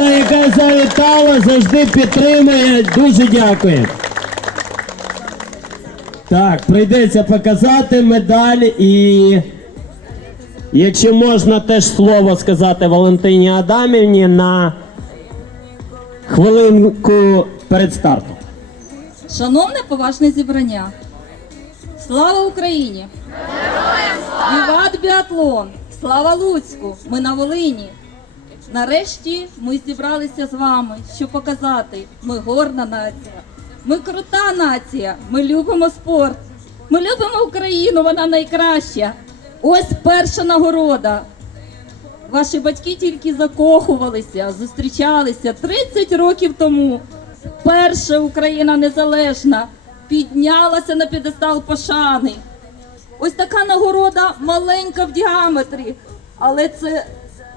Дівчинка, яка завітала, завжди підтримує. Дуже дякую. Так, прийдеться показати медаль і. Якщо можна теж слово сказати Валентині Адамівні на хвилинку перед стартом. Шановне поважне зібрання. Слава Україні! Віват біатлон! Слава Луцьку! Ми на Волині! Нарешті ми зібралися з вами, щоб показати, ми горна нація. Ми крута нація, ми любимо спорт. Ми любимо Україну, вона найкраща. Ось перша нагорода. Ваші батьки тільки закохувалися, зустрічалися 30 років тому. Перша Україна незалежна піднялася на підестал пошани. Ось така нагорода маленька в діаметрі, але це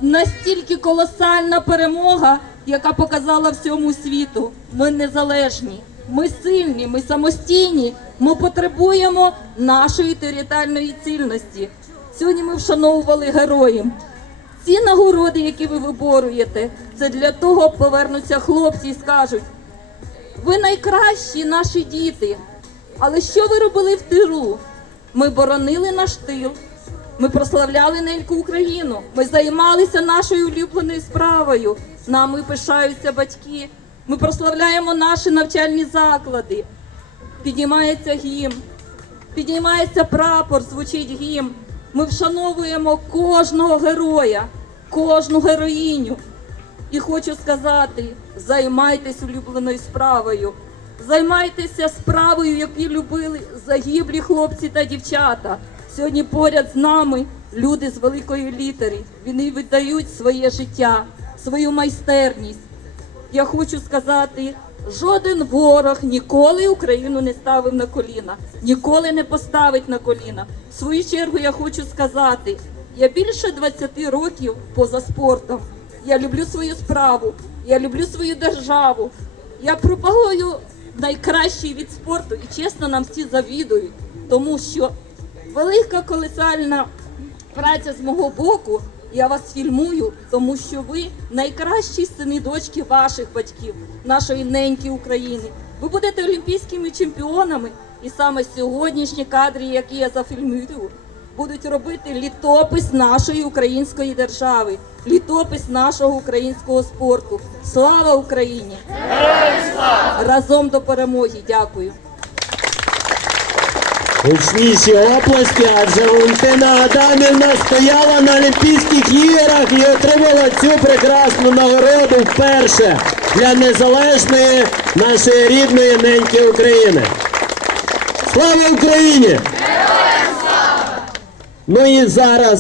настільки колосальна перемога, яка показала всьому світу. Ми незалежні, ми сильні, ми самостійні. Ми потребуємо нашої територіальної цільності. Сьогодні ми вшановували героїв. Ці нагороди, які ви виборюєте, це для того повернуться хлопці і скажуть: ви найкращі наші діти. Але що ви робили в тилу? Ми боронили наш тил, ми прославляли неньку Україну, ми займалися нашою улюбленою справою. Нами пишаються батьки. Ми прославляємо наші навчальні заклади. Піднімається гімн, піднімається прапор, звучить гімн. Ми вшановуємо кожного героя, кожну героїню. І хочу сказати: займайтесь улюбленою справою, займайтеся справою, яку любили загиблі хлопці та дівчата. Сьогодні поряд з нами люди з великої літери. Вони віддають своє життя, свою майстерність. Я хочу сказати, жоден ворог ніколи Україну не ставив на коліна, ніколи не поставить на коліна. В свою чергу я хочу сказати, я більше 20 років поза спортом. Я люблю свою справу, я люблю свою державу. Я пропагую найкращий від спорту і чесно нам всі завідують, тому що велика колосальна праця з мого боку. Я вас фільмую, тому що ви найкращі сини дочки ваших батьків, нашої неньки України. Ви будете олімпійськими чемпіонами, і саме сьогоднішні кадри, які я зафільмую, будуть робити літопис нашої української держави, літопис нашого українського спорту. Слава Україні! Разом до перемоги! Дякую. Гучніші оплески, адже Валентина Адамівна стояла на Олімпійських іграх і отримала цю прекрасну нагороду вперше для незалежної нашої рідної неньки України. Слава Україні! Ну і зараз